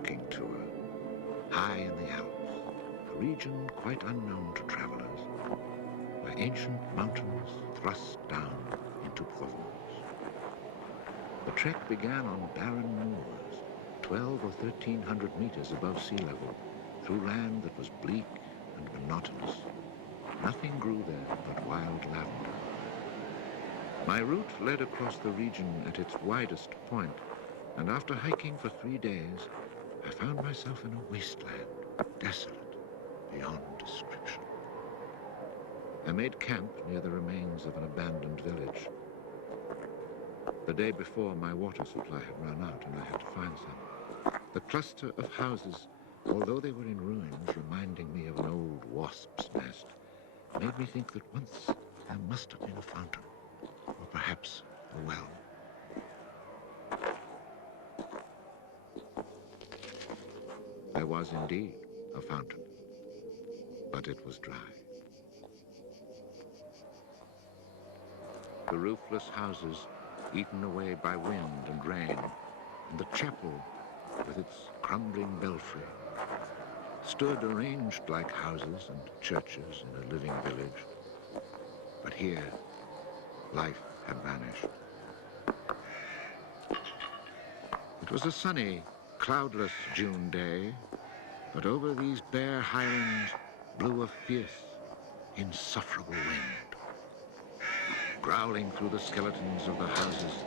walking tour. High in the Alps, a region quite unknown to travelers, where ancient mountains thrust down into Provence. The trek began on barren moors, 12 or 1,300 meters above sea level, through land that was bleak and monotonous. Nothing grew there but wild lavender. My route led across the region at its widest point, and after hiking for 3 days, I found myself in a wasteland, desolate beyond description. I made camp near the remains of an abandoned village. The day before, my water supply had run out, and I had to find some. The cluster of houses, although they were in ruins, reminding me of an old wasp's nest, made me think that once there must have been a fountain, or perhaps a well. There was indeed a fountain, but it was dry. The roofless houses, eaten away by wind and rain, and the chapel, with its crumbling belfry, stood arranged like houses and churches in a living village. But here, life had vanished. It was a sunny, cloudless June day, but over these bare highlands blew a fierce, insufferable wind. Growling through the skeletons of the houses,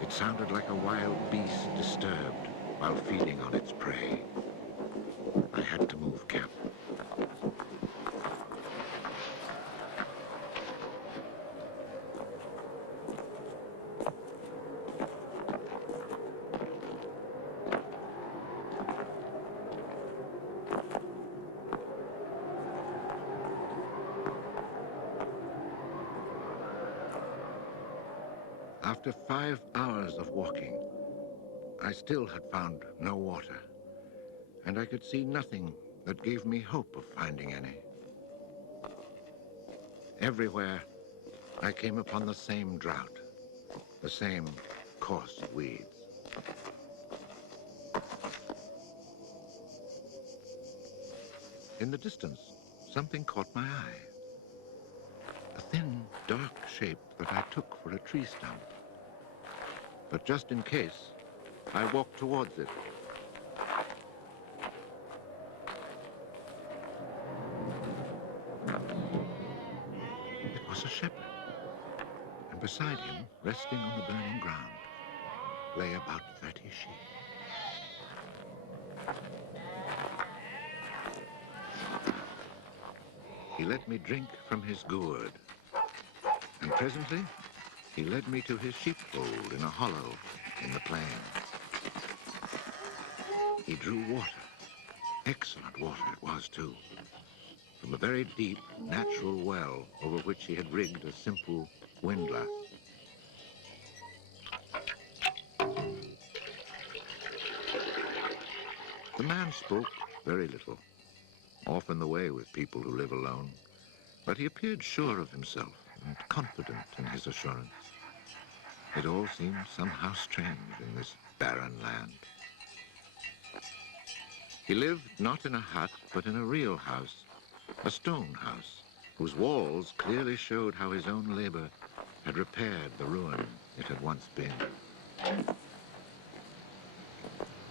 it sounded like a wild beast disturbed while feeding on its prey. I had to move camp. After 5 hours of walking, I still had found no water, and I could see nothing that gave me hope of finding any. Everywhere, I came upon the same drought, the same coarse weeds. In the distance, something caught my eye. A thin, dark shape that I took for a tree stump. But just in case, I walked towards it. It was a shepherd, and beside him, resting on the burning ground, lay about 30 sheep. He let me drink from his gourd, and presently he led me to his sheepfold in a hollow in the plain. He drew water. Excellent water it was, too, from a very deep, natural well over which he had rigged a simple windlass. The man spoke very little, often the way with people who live alone, but he appeared sure of himself and confident in his assurance. It all seemed somehow strange in this barren land. He lived not in a hut, but in a real house, a stone house, whose walls clearly showed how his own labor had repaired the ruin it had once been.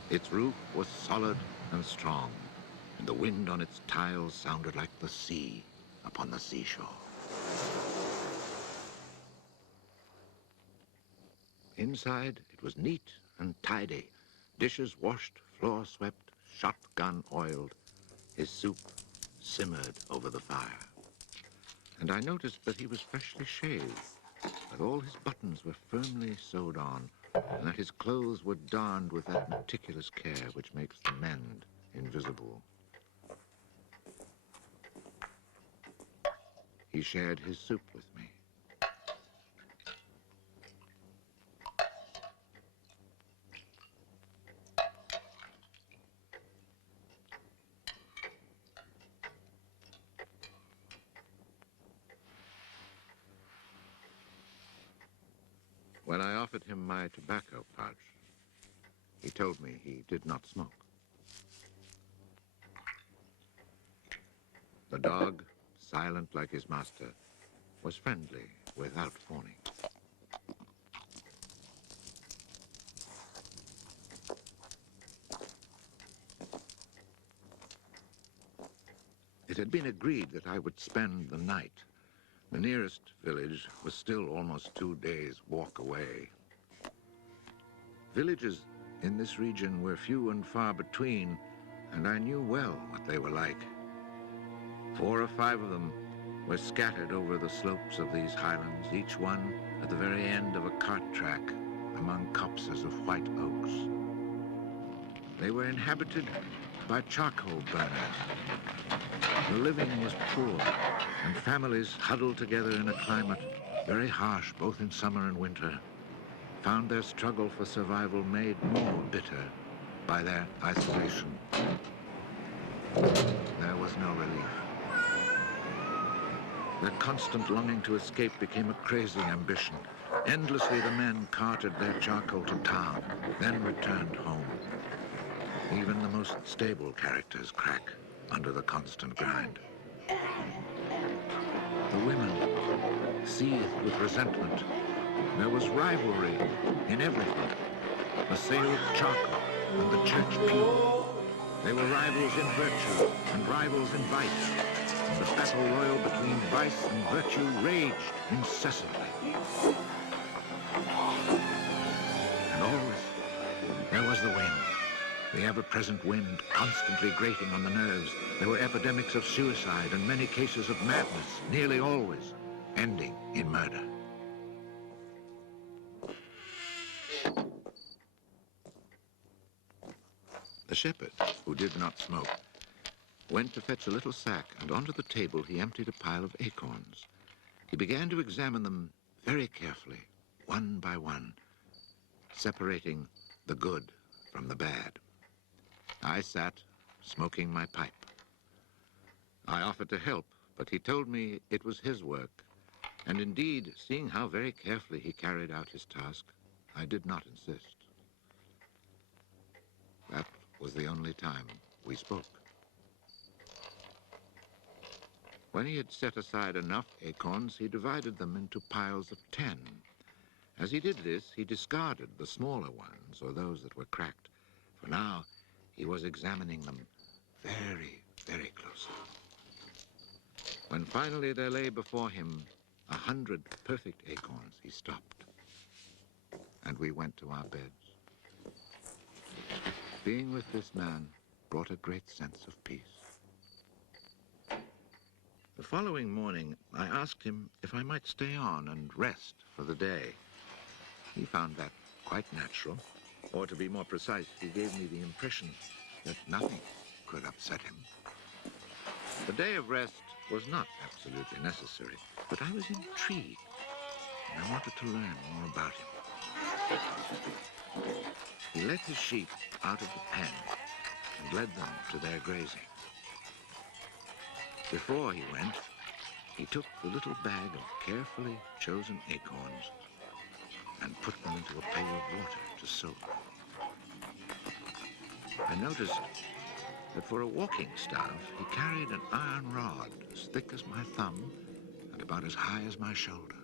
Its roof was solid and strong, and the wind on its tiles sounded like the sea upon the seashore. Inside, it was neat and tidy, dishes washed, floor swept, shotgun oiled. His soup simmered over the fire. And I noticed that he was freshly shaved, that all his buttons were firmly sewed on, and that his clothes were darned with that meticulous care which makes the mend invisible. He shared his soup with me. When I offered him my tobacco pouch, he told me he did not smoke. dog, silent like his master, was friendly without fawning. It had been agreed that I would spend the night. The nearest village was still almost 2 days' walk away. Villages in this region were few and far between, and I knew well what they were like. 4 or 5 of them were scattered over the slopes of these highlands, each one at the very end of a cart track among copses of white oaks. They were inhabited by charcoal burners. The living was poor, and families huddled together in a climate very harsh both in summer and winter found their struggle for survival made more bitter by their isolation. There was no relief. Their constant longing to escape became a crazy ambition. Endlessly the men carted their charcoal to town, then returned home. Even the most stable characters crack under the constant grind. The women seethed with resentment. There was rivalry in everything. The sale of charcoal and the church pew. They were rivals in virtue and rivals in vice. The battle royal between vice and virtue raged incessantly. And always there was the wind. The ever-present wind constantly grating on the nerves. There were epidemics of suicide and many cases of madness, nearly always ending in murder. The shepherd, who did not smoke, went to fetch a little sack, and onto the table he emptied a pile of acorns. He began to examine them very carefully, one by one, separating the good from the bad. I sat, smoking my pipe. I offered to help, but he told me it was his work, and indeed, seeing how very carefully he carried out his task, I did not insist. That was the only time we spoke. When he had set aside enough acorns, he divided them into piles of 10. As he did this, he discarded the smaller ones, or those that were cracked, for now he was examining them very, very closely. When finally there lay before him 100 perfect acorns, he stopped, and we went to our beds. Being with this man brought a great sense of peace. The following morning, I asked him if I might stay on and rest for the day. He found that quite natural, or to be more precise, he gave me the impression that nothing could upset him. The day of rest was not absolutely necessary, but I was intrigued, and I wanted to learn more about him. He let his sheep out of the pen and led them to their grazing. Before he went, he took the little bag of carefully chosen acorns and put them into a pail of water to soak. I noticed that for a walking staff, he carried an iron rod as thick as my thumb and about as high as my shoulder.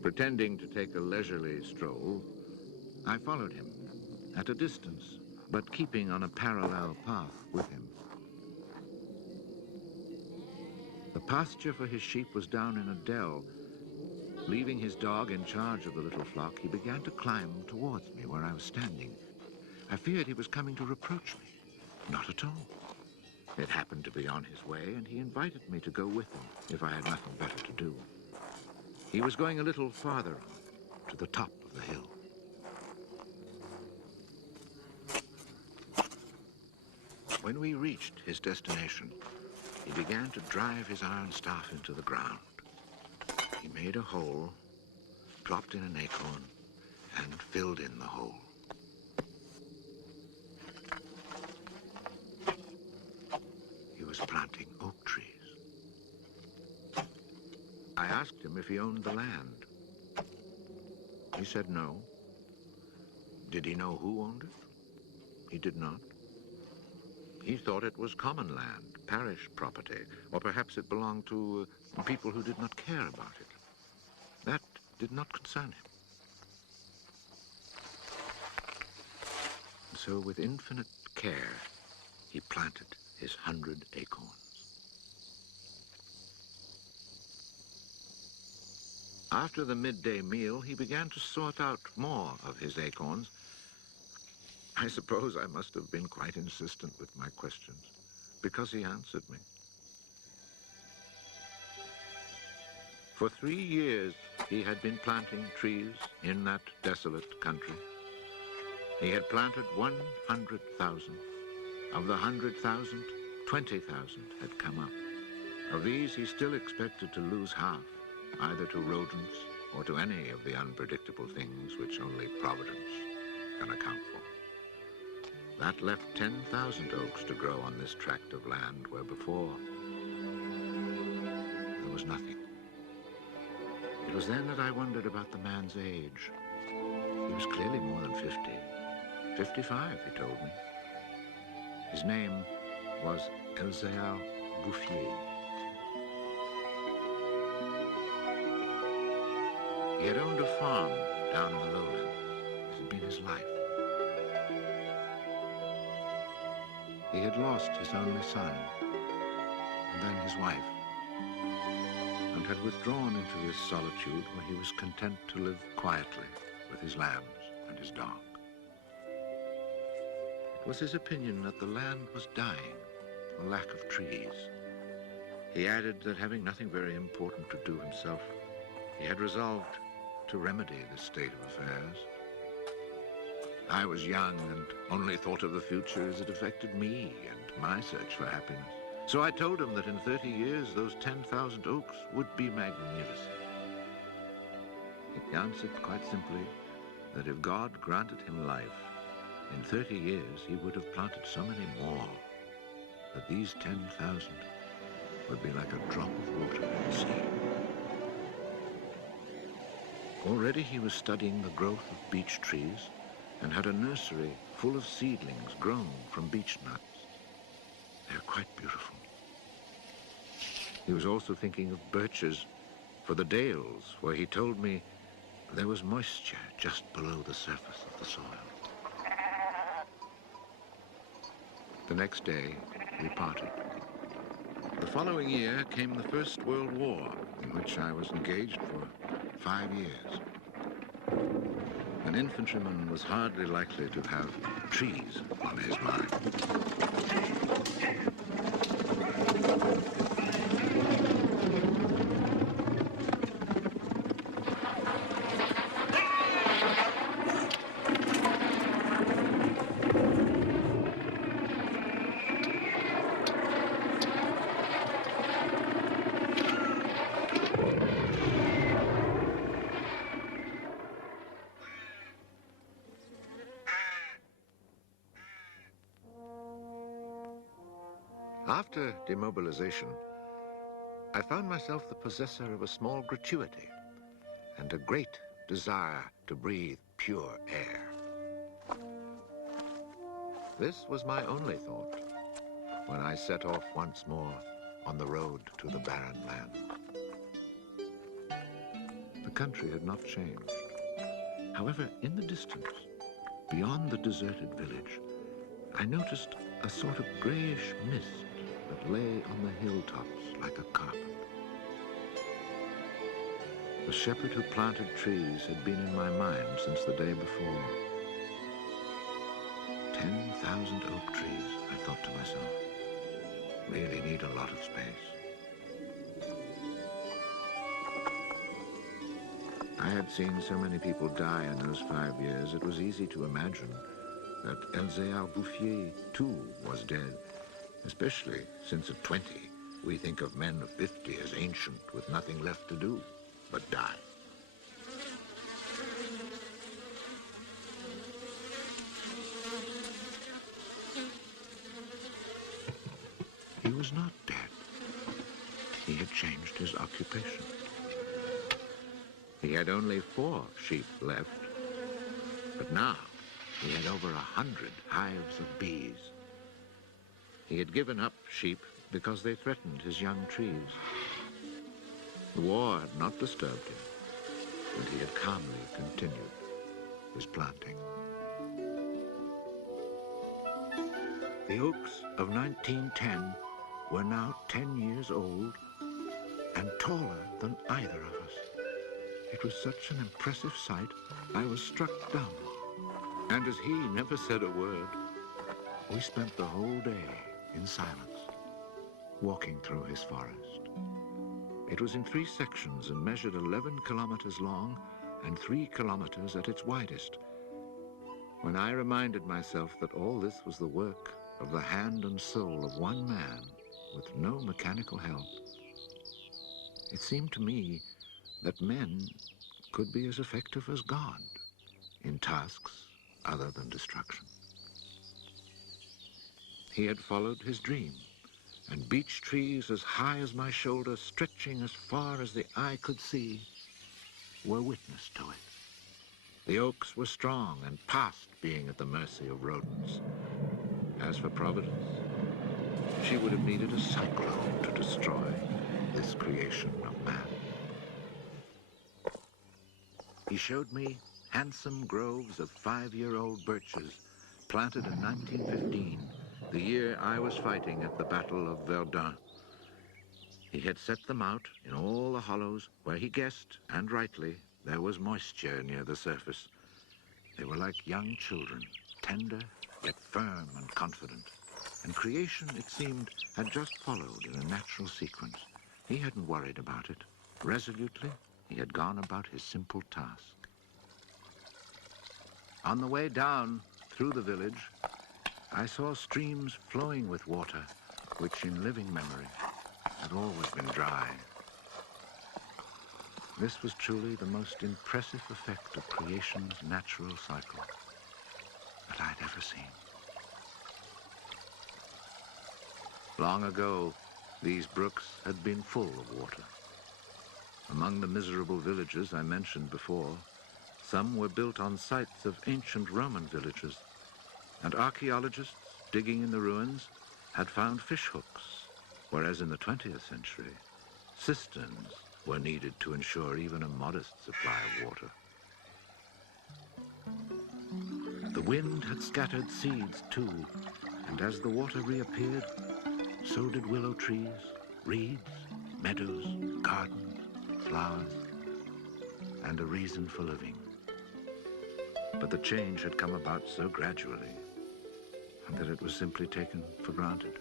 Pretending to take a leisurely stroll, I followed him at a distance, but keeping on a parallel path with him. The pasture for his sheep was down in a dell. Leaving his dog in charge of the little flock, he began to climb towards me where I was standing. I feared he was coming to reproach me. Not at all. It happened to be on his way, and he invited me to go with him if I had nothing better to do. He was going a little farther on, to the top of the hill. When we reached his destination, he began to drive his iron staff into the ground. He made a hole, dropped in an acorn, and filled in the hole. He was planting oak trees. I asked him if he owned the land. He said no, Did he know who owned it? He did not. He thought it was common land, parish property, or perhaps it belonged to people who did not care about it. That did not concern him. So with infinite care, he planted his 100 acorns. After the midday meal, he began to sort out more of his acorns. I suppose I must have been quite insistent with my questions, because he answered me. For 3 years, he had been planting trees in that desolate country. He had planted 100,000. Of the 100,000, 20,000 had come up. Of these, he still expected to lose half, either to rodents or to any of the unpredictable things which only Providence can account for. That left 10,000 oaks to grow on this tract of land where before there was nothing. It was then that I wondered about the man's age. He was clearly more than 50. 55, he told me. His name was Elzéar Bouffier. He had owned a farm down in the lowlands. It had been his life. He had lost his only son, and then his wife, and had withdrawn into this solitude where he was content to live quietly with his lambs and his dog. It was his opinion that the land was dying, for lack of trees. He added that having nothing very important to do himself, he had resolved to remedy this state of affairs. I was young and only thought of the future as it affected me and my search for happiness. So I told him that in 30 years, those 10,000 oaks would be magnificent. He answered quite simply that if God granted him life, in 30 years he would have planted so many more that these 10,000 would be like a drop of water in the sea. Already he was studying the growth of beech trees and had a nursery full of seedlings grown from beech nuts. They're quite beautiful. He was also thinking of birches for the dales, where he told me there was moisture just below the surface of the soil. The next day, we parted. The following year came the First World War, in which I was engaged for 5 years. An infantryman was hardly likely to have trees on his mind. After demobilization, I found myself the possessor of a small gratuity and a great desire to breathe pure air. This was my only thought when I set off once more on the road to the barren land. The country had not changed. However, in the distance, beyond the deserted village, I noticed a sort of grayish mist that lay on the hilltops like a carpet. The shepherd who planted trees had been in my mind since the day before. 10,000 oak trees, I thought to myself, really need a lot of space. I had seen so many people die in those 5 years, it was easy to imagine that Elzéar Bouffier, too, was dead, especially since at 20, we think of men of 50 as ancient with nothing left to do but die. He was not dead. He had changed his occupation. He had only 4 sheep left, but now He had over 100 hives of bees. He had given up sheep because they threatened his young trees. The war had not disturbed him, and he had calmly continued his planting. The oaks of 1910 were now 10 years old and taller than either of us. It was such an impressive sight, I was struck dumb. And as he never said a word, we spent the whole day in silence, walking through his forest. It was in 3 sections and measured 11 kilometers long and 3 kilometers at its widest. When I reminded myself that all this was the work of the hand and soul of one man with no mechanical help, it seemed to me that men could be as effective as God in tasks other than destruction. He had followed his dream, and beech trees as high as my shoulder, stretching as far as the eye could see, were witness to it. The oaks were strong and past being at the mercy of rodents. As for Providence, she would have needed a cyclone to destroy this creation of man. He showed me handsome groves of 5-year-old birches planted in 1915, the year I was fighting at the Battle of Verdun. He had set them out in all the hollows where he guessed, and rightly, there was moisture near the surface. They were like young children, tender yet firm and confident. And creation, it seemed, had just followed in a natural sequence. He hadn't worried about it. Resolutely, he had gone about his simple task. On the way down through the village, I saw streams flowing with water, which in living memory had always been dry. This was truly the most impressive effect of creation's natural cycle that I'd ever seen. Long ago, these brooks had been full of water. Among the miserable villages I mentioned before, some were built on sites of ancient Roman villages, and archaeologists digging in the ruins had found fish hooks, whereas in the 20th century, cisterns were needed to ensure even a modest supply of water. The wind had scattered seeds too, and as the water reappeared, so did willow trees, reeds, meadows, gardens, flowers, and a reason for living. But the change had come about so gradually that it was simply taken for granted.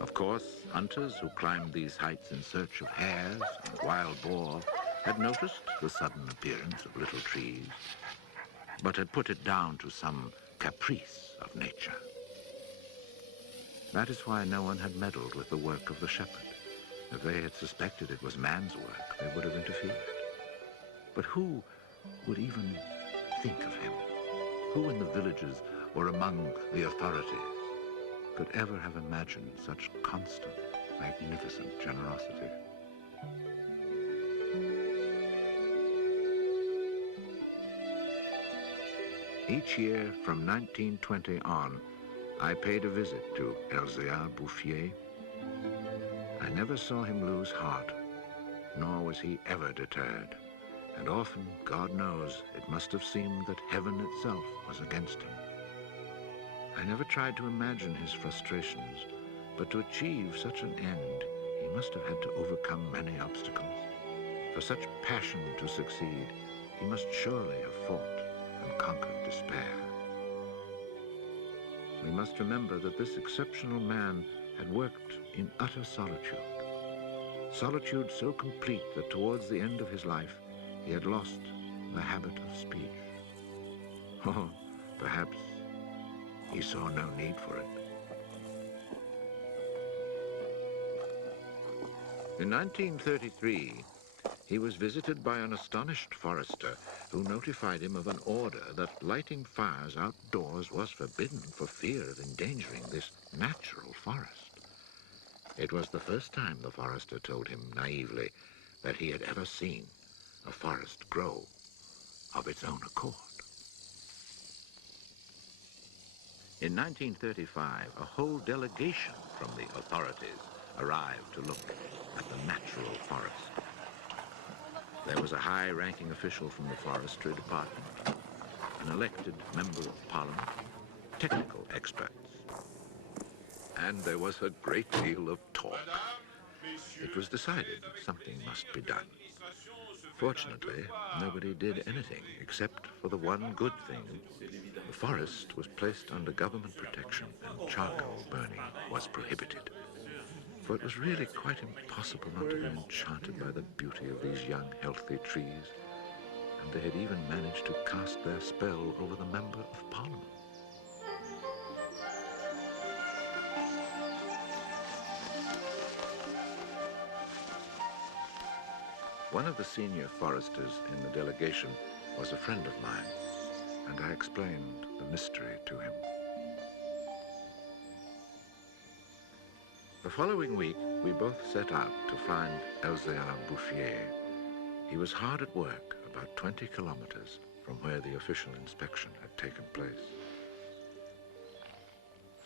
Of course, hunters who climbed these heights in search of hares and wild boar had noticed the sudden appearance of little trees, but had put it down to some caprice of nature. That is why no one had meddled with the work of the shepherd. If they had suspected it was man's work, they would have interfered. But who would even think of him? Who in the villages or among the authorities could ever have imagined such constant, magnificent generosity? Each year from 1920 on, I paid a visit to Elzéar Bouffier. I never saw him lose heart, nor was he ever deterred. And often, God knows, it must have seemed that heaven itself was against him. I never tried to imagine his frustrations, but to achieve such an end, he must have had to overcome many obstacles. For such passion to succeed, he must surely have fought and conquered despair. We must remember that this exceptional man had worked in utter solitude. Solitude so complete that towards the end of his life, he had lost the habit of speech. Oh, perhaps he saw no need for it. In 1933, he was visited by an astonished forester who notified him of an order that lighting fires outdoors was forbidden for fear of endangering this natural forest. It was the first time the forester told him naively that he had ever seen a forest grow of its own accord. In 1935, a whole delegation from the authorities arrived to look at the natural forest. There was a high-ranking official from the forestry department, an elected member of parliament, technical experts. And there was a great deal of talk. It was decided something must be done. Fortunately, nobody did anything except for the one good thing. The forest was placed under government protection and charcoal burning was prohibited. For it was really quite impossible not to be enchanted by the beauty of these young, healthy trees. And they had even managed to cast their spell over the Member of Parliament. One of the senior foresters in the delegation was a friend of mine, and I explained the mystery to him. The following week, we both set out to find Elzéar Bouffier. He was hard at work, about 20 kilometers from where the official inspection had taken place.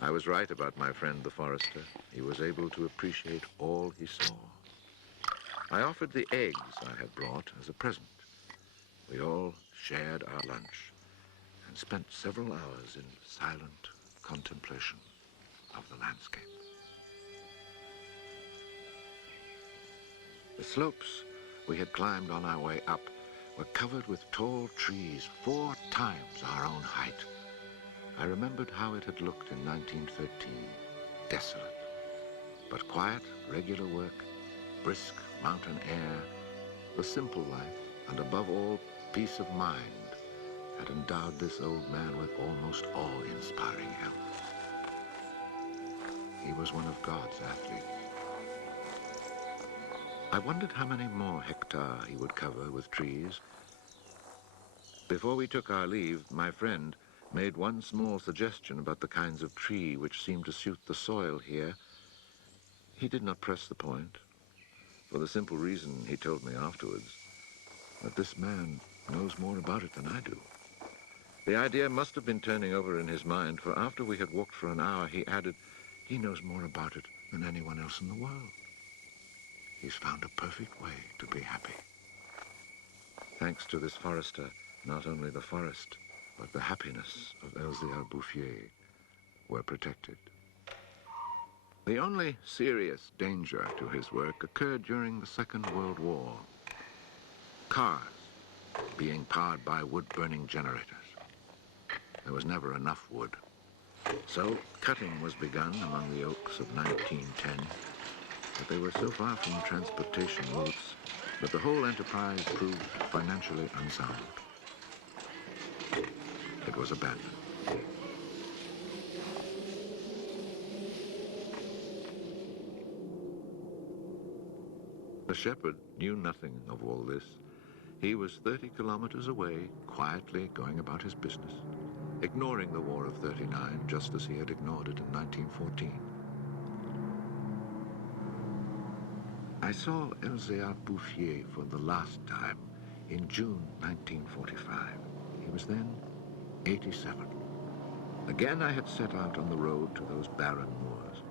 I was right about my friend the forester. He was able to appreciate all he saw. I offered the eggs I had brought as a present. We all shared our lunch and spent several hours in silent contemplation of the landscape. The slopes we had climbed on our way up were covered with tall trees 4 times our own height. I remembered how it had looked in 1913, desolate, but quiet, regular work, brisk mountain air, the simple life, and above all, peace of mind, had endowed this old man with almost awe-inspiring health. He was one of God's athletes. I wondered how many more hectares he would cover with trees. Before we took our leave, my friend made one small suggestion about the kinds of tree which seemed to suit the soil here. He did not press the point, for the simple reason, he told me afterwards, that this man knows more about it than I do. The idea must have been turning over in his mind, for after we had walked for an hour, he added, he knows more about it than anyone else in the world. He's found a perfect way to be happy. Thanks to this forester, not only the forest, but the happiness of Elzéar Bouffier were protected. The only serious danger to his work occurred during the Second World War. Cars being powered by wood-burning generators. There was never enough wood. So cutting was begun among the oaks of 1910, but they were so far from transportation routes that the whole enterprise proved financially unsound. It was abandoned. The shepherd knew nothing of all this. He was 30 kilometers away, quietly going about his business, ignoring the War of '39 just as he had ignored it in 1914. I saw Elzéar Bouffier for the last time in June 1945. He was then 87. Again I had set out on the road to those barren moors.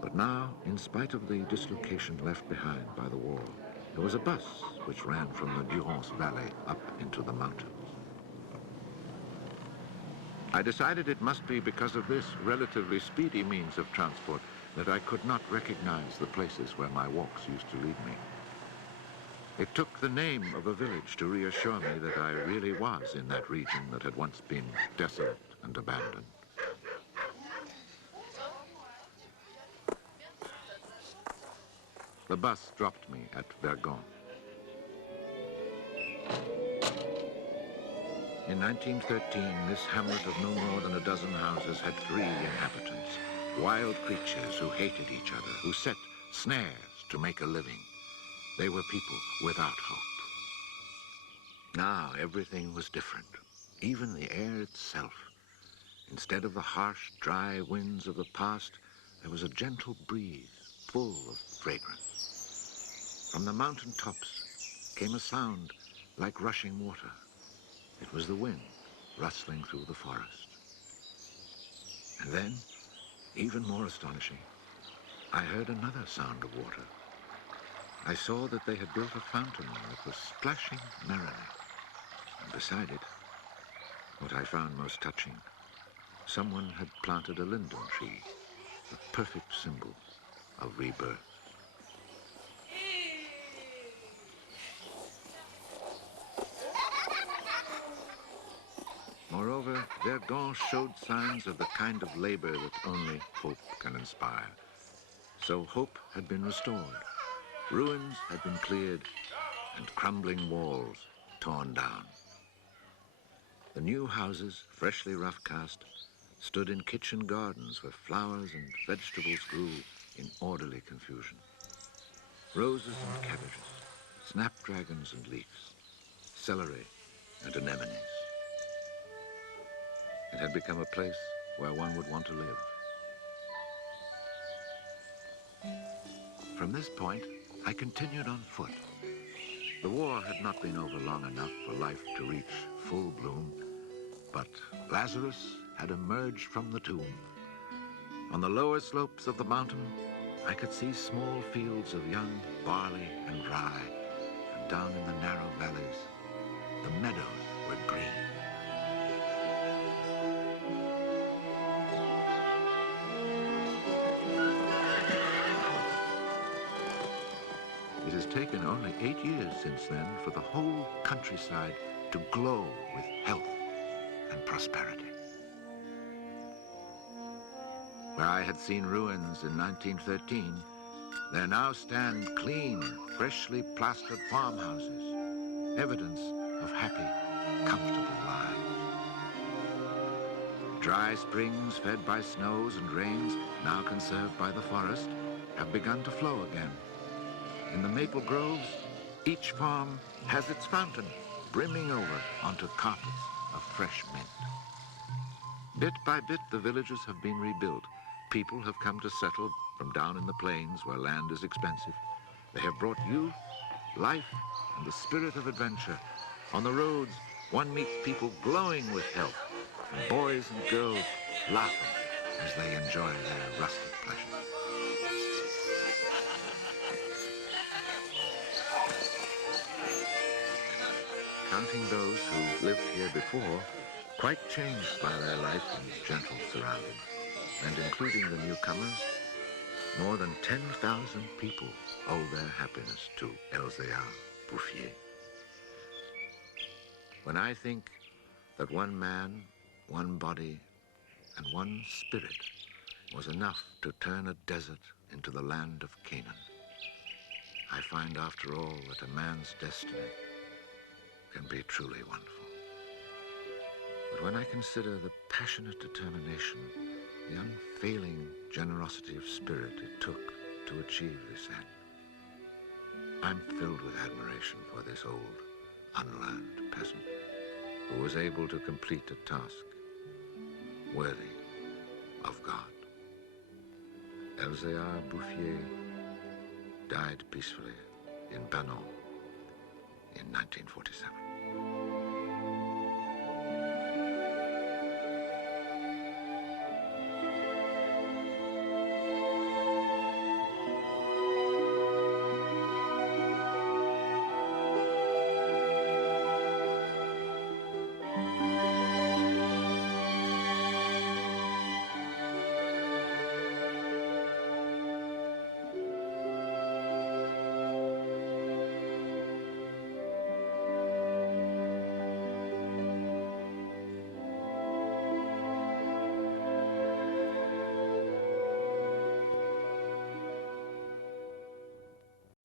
But now, in spite of the dislocation left behind by the war, there was a bus which ran from the Durance Valley up into the mountains. I decided it must be because of this relatively speedy means of transport that I could not recognize the places where my walks used to lead me. It took the name of a village to reassure me that I really was in that region that had once been desolate and abandoned. The bus dropped me at Vergon. In 1913, this hamlet of no more than a dozen houses had 3 inhabitants, wild creatures who hated each other, who set snares to make a living. They were people without hope. Now everything was different, even the air itself. Instead of the harsh, dry winds of the past, there was a gentle breeze full of fragrance. From the mountain tops came a sound like rushing water. It was the wind rustling through the forest. And then, even more astonishing, I heard another sound of water. I saw that they had built a fountain that was splashing merrily. And beside it, what I found most touching, someone had planted a linden tree, the perfect symbol of rebirth. Moreover, Verdun showed signs of the kind of labor that only hope can inspire. So hope had been restored. Ruins had been cleared and crumbling walls torn down. The new houses, freshly rough-cast, stood in kitchen gardens where flowers and vegetables grew in orderly confusion. Roses and cabbages, snapdragons and leeks, celery and anemones. It had become a place where one would want to live. From this point, I continued on foot. The war had not been over long enough for life to reach full bloom, but Lazarus had emerged from the tomb. On the lower slopes of the mountain, I could see small fields of young barley and rye, and down in the narrow valleys, the meadows were green. It has taken only 8 years since then for the whole countryside to glow with health and prosperity. Where I had seen ruins in 1913, there now stand clean, freshly plastered farmhouses, evidence of happy, comfortable lives. Dry springs fed by snows and rains, now conserved by the forest, have begun to flow again. In the maple groves, each farm has its fountain brimming over onto carpets of fresh mint. Bit by bit, the villages have been rebuilt. People have come to settle from down in the plains where land is expensive. They have brought youth, life, and the spirit of adventure. On the roads, one meets people glowing with health, and boys and girls laughing as they enjoy their rustic pleasures. Counting those who lived here before, quite changed by their life in gentle surroundings, and including the newcomers, more than 10,000 people owe their happiness to Elzéar Bouffier. When I think that one man, one body, and one spirit was enough to turn a desert into the land of Canaan, I find after all that a man's destiny can be truly wonderful. But when I consider the passionate determination, the unfailing generosity of spirit it took to achieve this end, I'm filled with admiration for this old, unlearned peasant who was able to complete a task worthy of God. Elzéar Bouffier died peacefully in Banon in 1947.